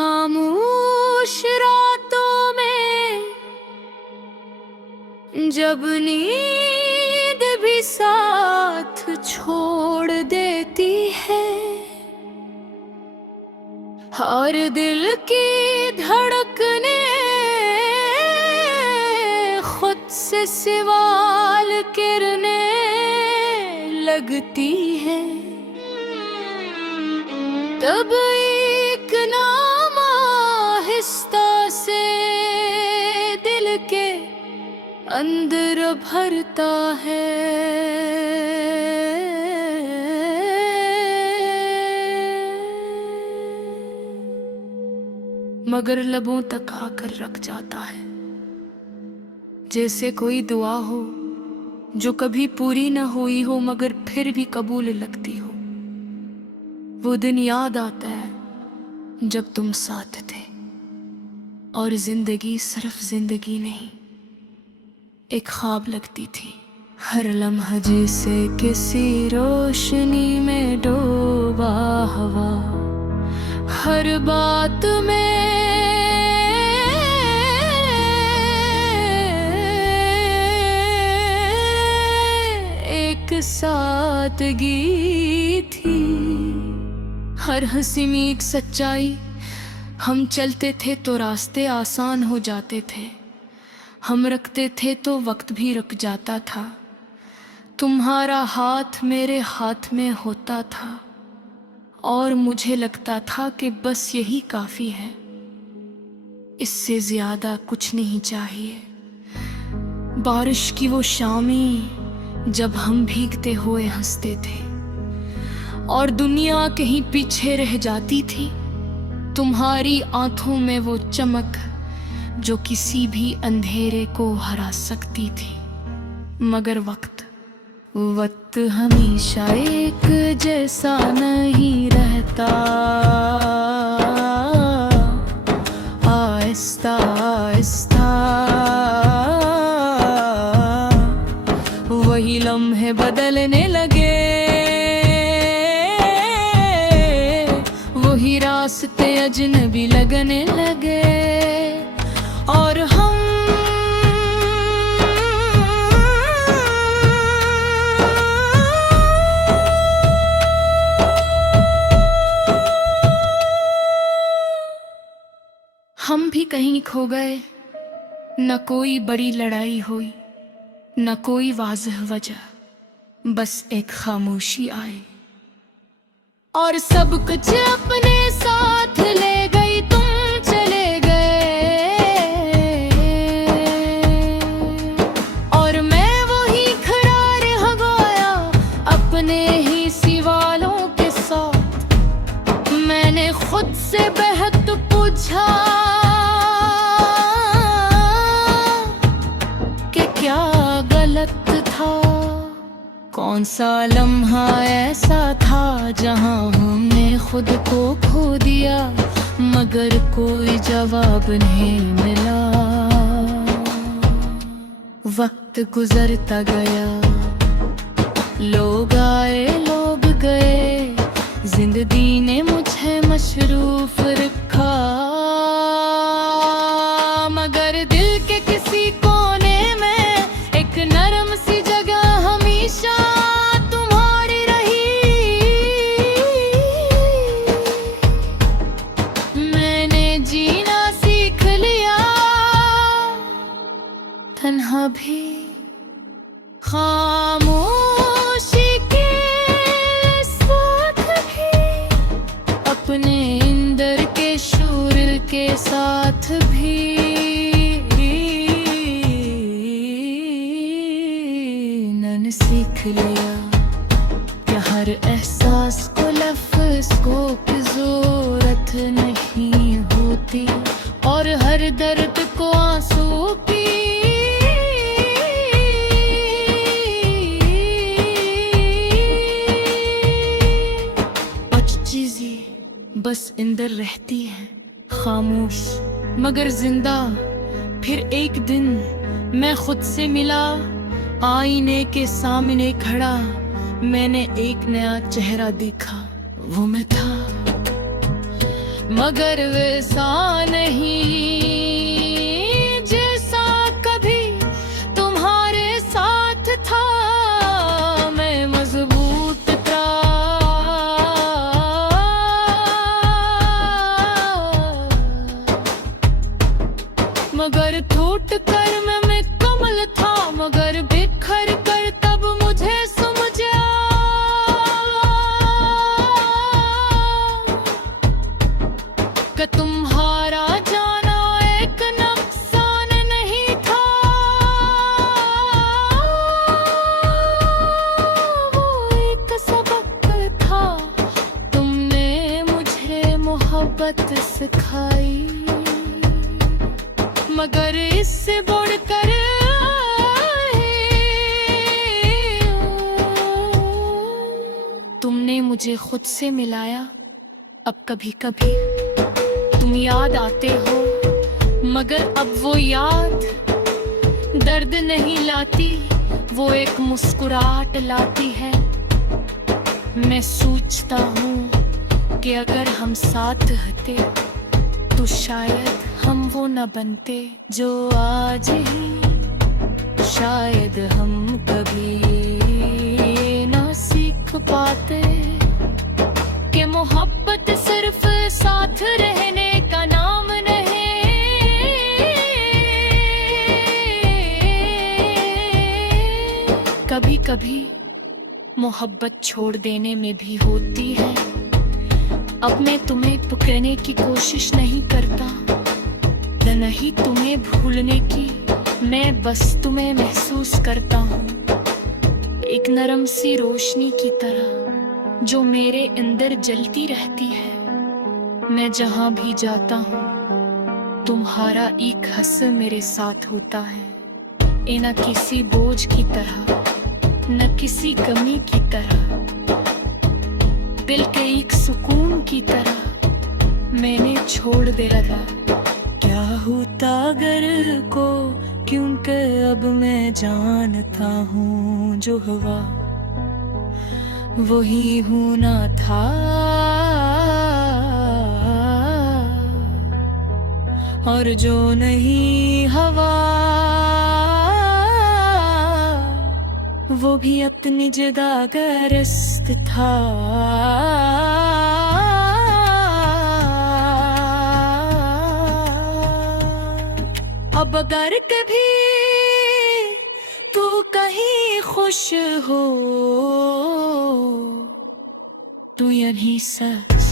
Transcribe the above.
खामोश रातों में जब नींद भी साथ छोड़ देती है, हर दिल की धड़कने खुद से सवाल करने लगती है। तब एक नाम आहिस्ता से दिल के अंदर भरता है। मगर लबों तक आकर रख जाता है, जैसे कोई दुआ हो जो कभी पूरी न हुई हो मगर फिर भी कबूल लगती हो। वो दिन याद आता है जब तुम साथ थे और जिंदगी सिर्फ जिंदगी नहीं, एक ख्वाब लगती थी। हर लम्हा जैसे किसी रोशनी में डूबा हवा, हर बात में एक सादगी थी। हर हंसी में एक सच्चाई। हम चलते थे तो रास्ते आसान हो जाते थे, हम रखते थे तो वक्त भी रुक जाता था। तुम्हारा हाथ मेरे हाथ में होता था और मुझे लगता था कि बस यही काफी है, इससे ज्यादा कुछ नहीं चाहिए। बारिश की वो शामें जब हम भीगते हुए हंसते थे और दुनिया कहीं पीछे रह जाती थी, तुम्हारी आंखों में वो चमक जो किसी भी अंधेरे को हरा सकती थी। मगर वक्त हमेशा एक जैसा नहीं रहता। आहिस्ता आहिस्ता वही लम्हे बदलने लगे, वही रास्ते अजनबी लगने लगे और हम भी कहीं खो गए। न कोई बड़ी लड़ाई हुई, न कोई वाज़ह वजह, बस एक खामोशी आई और सब कुछ अपने साथ ले गई। तुम चले गए और मैं वही खड़ा रह गया अपने ही सवालों के साथ। मैंने खुद से बेहद पूछा कि क्या गलत था, कौन सा लम्हा ऐसा था जहां हमने खुद को खो दिया मगर कोई जवाब नहीं मिला। वक्त गुजरता गया, लोग आए लोग गए, जिंदगी ने मुझे मशरूफ रखा मगर दिल के किसी कोने में एक नरम सी जगह हमेशा तुम्हारी रही। मैंने जीना सीख लिया तन्हा भी, खामोशी के साथ भी, अपने अंदर के शोर के साथ भी। मैंने सीख लिया कि हर एहसास को लफ्ज़ को की ज़रूरत नहीं होती और हर दर्द को आंसू की बस अंदर रहती है, खामोश मगर जिंदा। फिर एक दिन मैं खुद से मिला, आईने के सामने खड़ा मैंने एक नया चेहरा देखा। वो मैं था मगर वैसा नहीं जैसा कभी तुम्हारे साथ था। मैं मजबूत था मगर टूट कर मैं कमल था, मगर बिखर कर तब मुझे समझा कि तुम्हारा जाना एक नुकसान नहीं था। वो एक सबक था, तुमने मुझे मोहब्बत सिखाई। मगर इससे बढ़कर तुमने मुझे खुद से मिलाया। अब कभी कभी तुम याद आते हो, मगर अब वो याद दर्द नहीं लाती, वो एक मुस्कुराहट लाती है। मैं सोचता हूँ कि अगर हम साथ रहते तो शायद हम वो न बनते जो आज ही। शायद हम कभी न सीख पाते कि मोहब्बत सिर्फ साथ रहने का नाम नहीं। कभी कभी मोहब्बत छोड़ देने में भी होती है। अब मैं तुम्हें पकड़ने की कोशिश नहीं करता, नहीं तुम्हें भूलने की, मैं बस तुम्हें महसूस करता हूँ एक नरम सी रोशनी की तरह जो मेरे अंदर जलती रहती है। मैं जहाँ भी जाता हूँ तुम्हारा एक हंस मेरे साथ होता है, ये न किसी बोझ की तरह न किसी कमी की तरह, दिल के एक सुकून की तरह मैंने छोड़ दे रहा। क्या होता अगर को, क्योंकि अब मैं जानता हूँ जो हुआ वही होना था। और जो नहीं हवा वो भी अपनी जगह ग्रस्त था। अब अगर कभी तू कहीं खुश हो तो यही सच